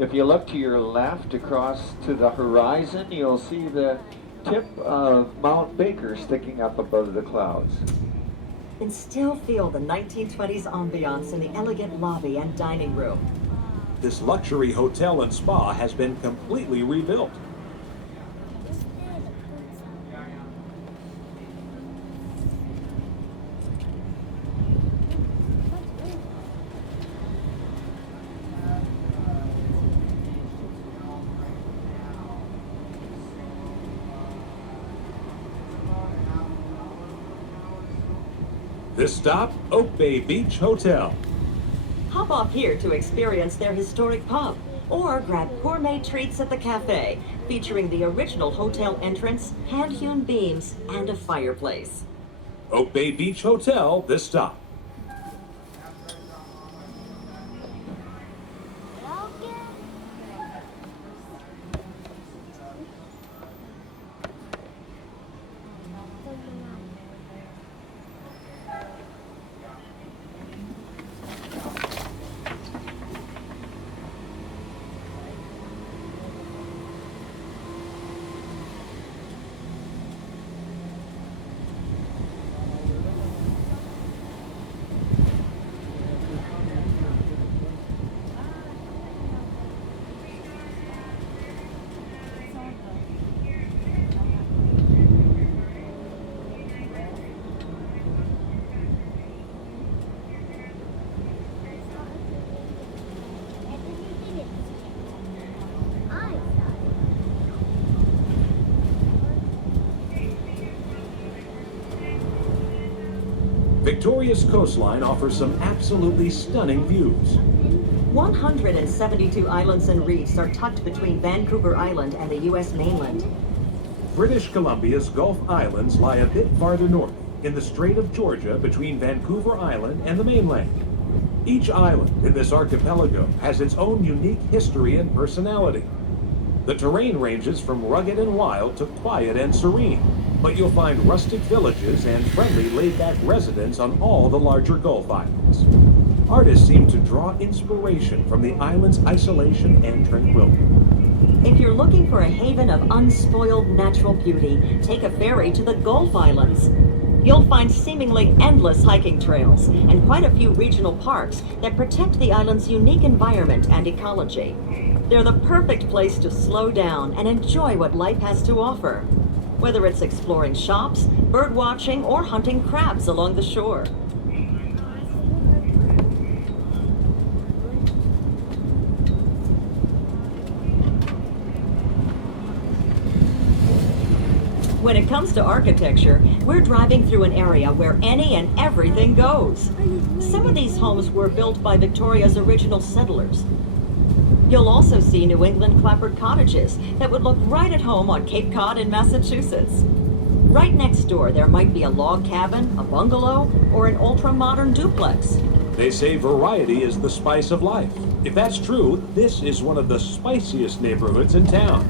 If you look to your left across to the horizon, you'll see the tip of Mount Baker sticking up above the clouds. And still feel the 1920s ambiance in the elegant lobby and dining room. This luxury hotel and spa has been completely rebuilt. This stop, Oak Bay Beach Hotel. Hop off here to experience their historic pub, or grab gourmet treats at the cafe, featuring the original hotel entrance, hand-hewn beams, and a fireplace. Oak Bay Beach Hotel, this stop. Victoria's coastline offers some absolutely stunning views. 172 islands and reefs are tucked between Vancouver Island and the U.S. mainland. British Columbia's Gulf Islands lie a bit farther north, in the Strait of Georgia between Vancouver Island and the mainland. Each island in this archipelago has its own unique history and personality. The terrain ranges from rugged and wild to quiet and serene, but you'll find rustic villages and friendly laid-back residents on all the larger Gulf Islands. Artists seem to draw inspiration from the island's isolation and tranquility. If you're looking for a haven of unspoiled natural beauty, take a ferry to the Gulf Islands. You'll find seemingly endless hiking trails and quite a few regional parks that protect the island's unique environment and ecology. They're the perfect place to slow down and enjoy what life has to offer, whether it's exploring shops, bird watching, or hunting crabs along the shore. When it comes to architecture, we're driving through an area where any and everything goes. Some of these homes were built by Victoria's original settlers. You'll also see New England clapboard cottages that would look right at home on Cape Cod in Massachusetts. Right next door, there might be a log cabin, a bungalow, or an ultra-modern duplex. They say variety is the spice of life. If that's true, this is one of the spiciest neighborhoods in town.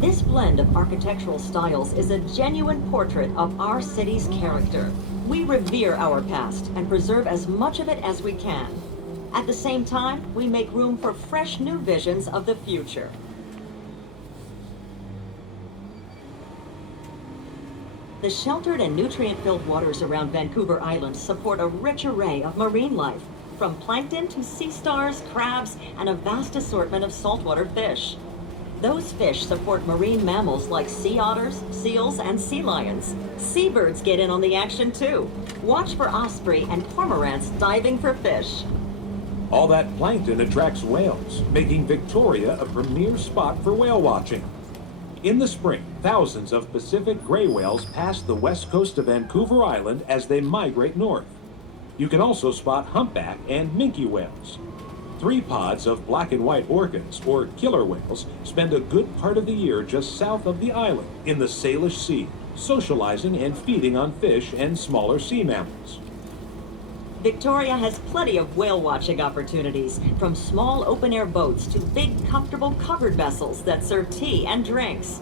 This blend of architectural styles is a genuine portrait of our city's character. We revere our past and preserve as much of it as we can. At the same time, we make room for fresh new visions of the future. The sheltered and nutrient-filled waters around Vancouver Island support a rich array of marine life, from plankton to sea stars, crabs, and a vast assortment of saltwater fish. Those fish support marine mammals like sea otters, seals, and sea lions. Seabirds get in on the action too. Watch for osprey and cormorants diving for fish. All that plankton attracts whales, making Victoria a premier spot for whale watching. In the spring, thousands of Pacific gray whales pass the west coast of Vancouver Island as they migrate north. You can also spot humpback and minke whales. 3 pods of black and white orcas, or killer whales, spend a good part of the year just south of the island in the Salish Sea, socializing and feeding on fish and smaller sea mammals. Victoria has plenty of whale watching opportunities, from small open-air boats to big, comfortable covered vessels that serve tea and drinks.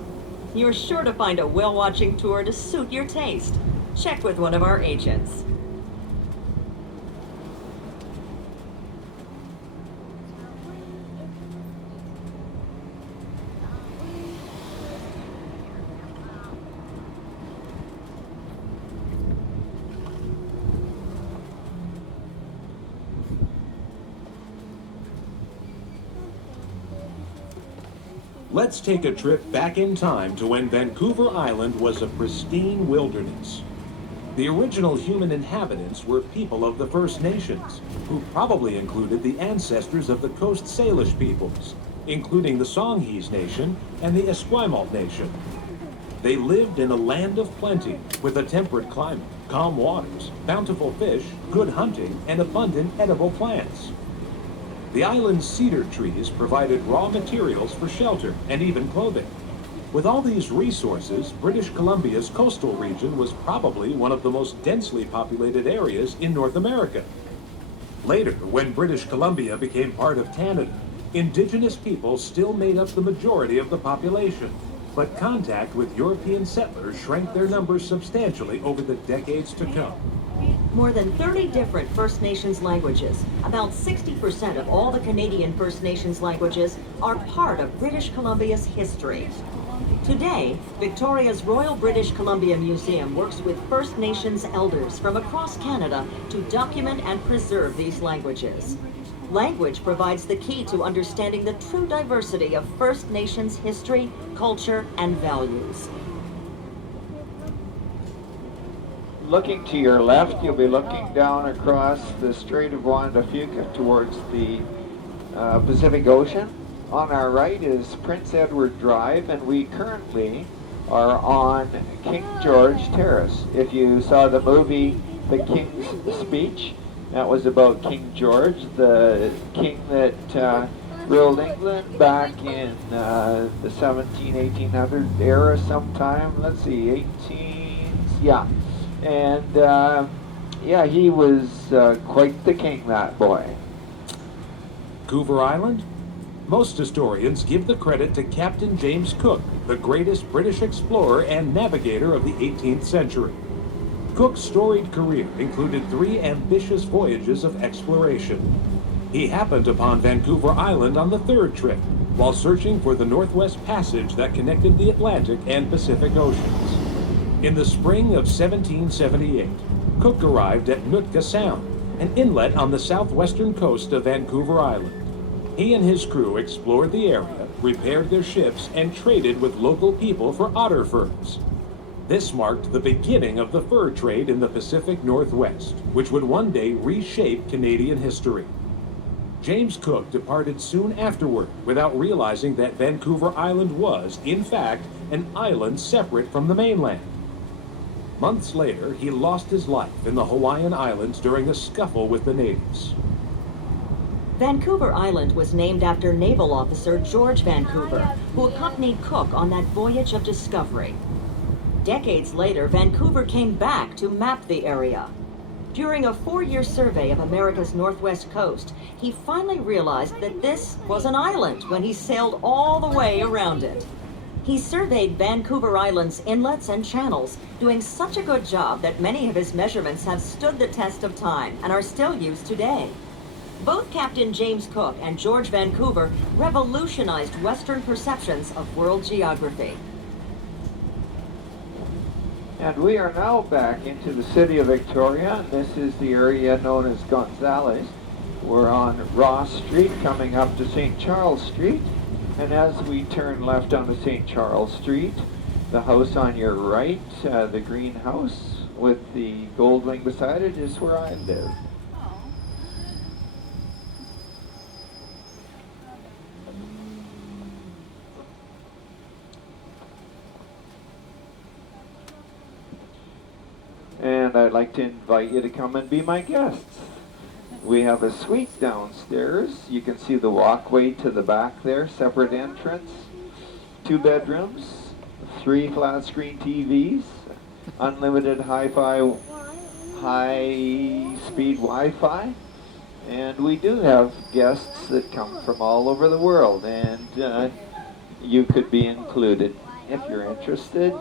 You're sure to find a whale watching tour to suit your taste. Check with one of our agents. Let's take a trip back in time to when Vancouver Island was a pristine wilderness. The original human inhabitants were people of the First Nations, who probably included the ancestors of the Coast Salish peoples, including the Songhees Nation and the Esquimalt Nation. They lived in a land of plenty, with a temperate climate, calm waters, bountiful fish, good hunting, and abundant edible plants. The island's cedar trees provided raw materials for shelter and even clothing. With all these resources, British Columbia's coastal region was probably one of the most densely populated areas in North America. Later, when British Columbia became part of Canada, indigenous people still made up the majority of the population, but contact with European settlers shrank their numbers substantially over the decades to come. More than 30 different First Nations languages, about 60% of all the Canadian First Nations languages, are part of British Columbia's history. Today, Victoria's Royal British Columbia Museum works with First Nations elders from across Canada to document and preserve these languages. Language provides the key to understanding the true diversity of First Nations history, culture, and values. Looking to your left, you'll be looking down across the Strait of Juan de Fuca towards the Pacific Ocean. On our right is Prince Edward Drive, and we currently are on King George Terrace. If you saw the movie The King's Speech, that was about King George, the king that ruled England back in the 1800 era sometime. Let's see, 18s, yeah. And yeah, he was quite the king, that boy. Vancouver Island? Most historians give the credit to Captain James Cook, the greatest British explorer and navigator of the 18th century. Cook's storied career included 3 ambitious voyages of exploration. He happened upon Vancouver Island on the 3rd trip, while searching for the Northwest Passage that connected the Atlantic and Pacific Oceans. In the spring of 1778, Cook arrived at Nootka Sound, an inlet on the southwestern coast of Vancouver Island. He and his crew explored the area, repaired their ships, and traded with local people for otter furs. This marked the beginning of the fur trade in the Pacific Northwest, which would one day reshape Canadian history. James Cook departed soon afterward without realizing that Vancouver Island was, in fact, an island separate from the mainland. Months later, he lost his life in the Hawaiian Islands during a scuffle with the natives. Vancouver Island was named after naval officer George Vancouver, who accompanied Cook on that voyage of discovery. Decades later, Vancouver came back to map the area. During a 4-year survey of America's northwest coast, he finally realized that this was an island when he sailed all the way around it. He surveyed Vancouver Island's inlets and channels, doing such a good job that many of his measurements have stood the test of time and are still used today. Both Captain James Cook and George Vancouver revolutionized Western perceptions of world geography. And we are now back into the city of Victoria. This is the area known as Gonzales. We're on Ross Street coming up to St. Charles Street. And as we turn left onto St. Charles Street, the house on your right, the green house with the gold wing beside it, is where I live. And I'd like to invite you to come and be my guests. We have a suite downstairs. You can see the walkway to the back there, separate entrance, 2 bedrooms, 3 flat screen TVs, unlimited high-speed Wi-Fi. And we do have guests that come from all over the world, and you could be included. If you're interested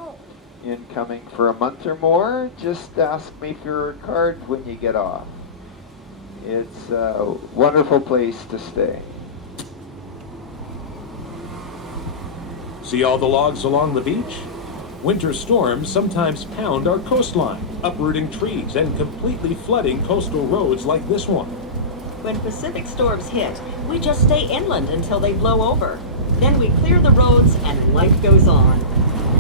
in coming for a month or more, just ask me for a card when you get off. It's a wonderful place to stay. See all the logs along the beach? Winter storms sometimes pound our coastline, uprooting trees and completely flooding coastal roads like this one. When Pacific storms hit, we just stay inland until they blow over. Then we clear the roads and life goes on.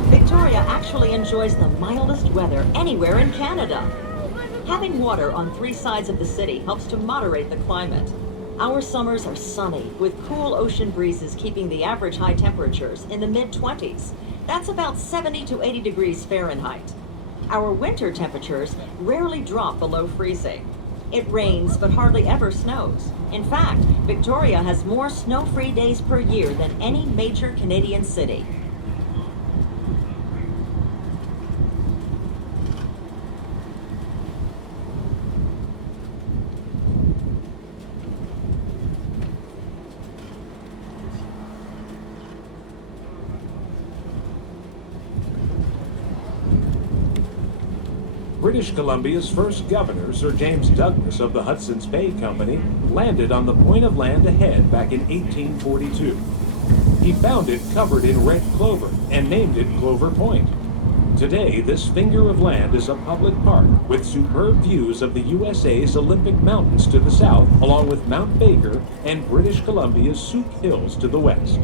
Victoria actually enjoys the mildest weather anywhere in Canada. Having water on 3 sides of the city helps to moderate the climate. Our summers are sunny, with cool ocean breezes keeping the average high temperatures in the mid-20s. That's about 70 to 80 degrees Fahrenheit. Our winter temperatures rarely drop below freezing. It rains but hardly ever snows. In fact, Victoria has more snow-free days per year than any major Canadian city. British Columbia's first governor, Sir James Douglas of the Hudson's Bay Company, landed on the point of land ahead back in 1842. He found it covered in red clover and named it Clover Point. Today, this finger of land is a public park with superb views of the USA's Olympic Mountains to the south, along with Mount Baker and British Columbia's Souk Hills to the west.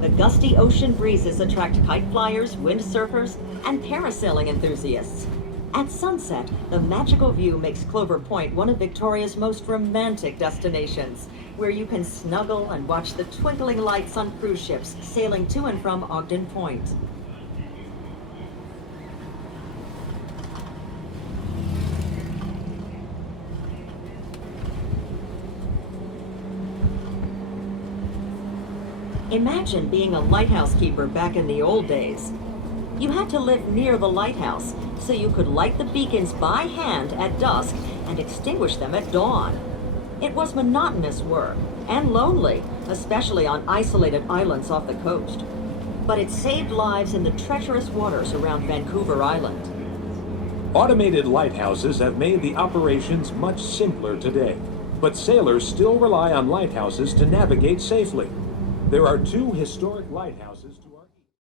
The gusty ocean breezes attract kite flyers, windsurfers, and parasailing enthusiasts. At sunset, the magical view makes Clover Point one of Victoria's most romantic destinations, where you can snuggle and watch the twinkling lights on cruise ships sailing to and from Ogden Point. Imagine being a lighthouse keeper back in the old days. You had to live near the lighthouse, so you could light the beacons by hand at dusk and extinguish them at dawn. It was monotonous work and lonely, especially on isolated islands off the coast. But it saved lives in the treacherous waters around Vancouver Island. Automated lighthouses have made the operations much simpler today, but sailors still rely on lighthouses to navigate safely. There are 2 historic lighthouses to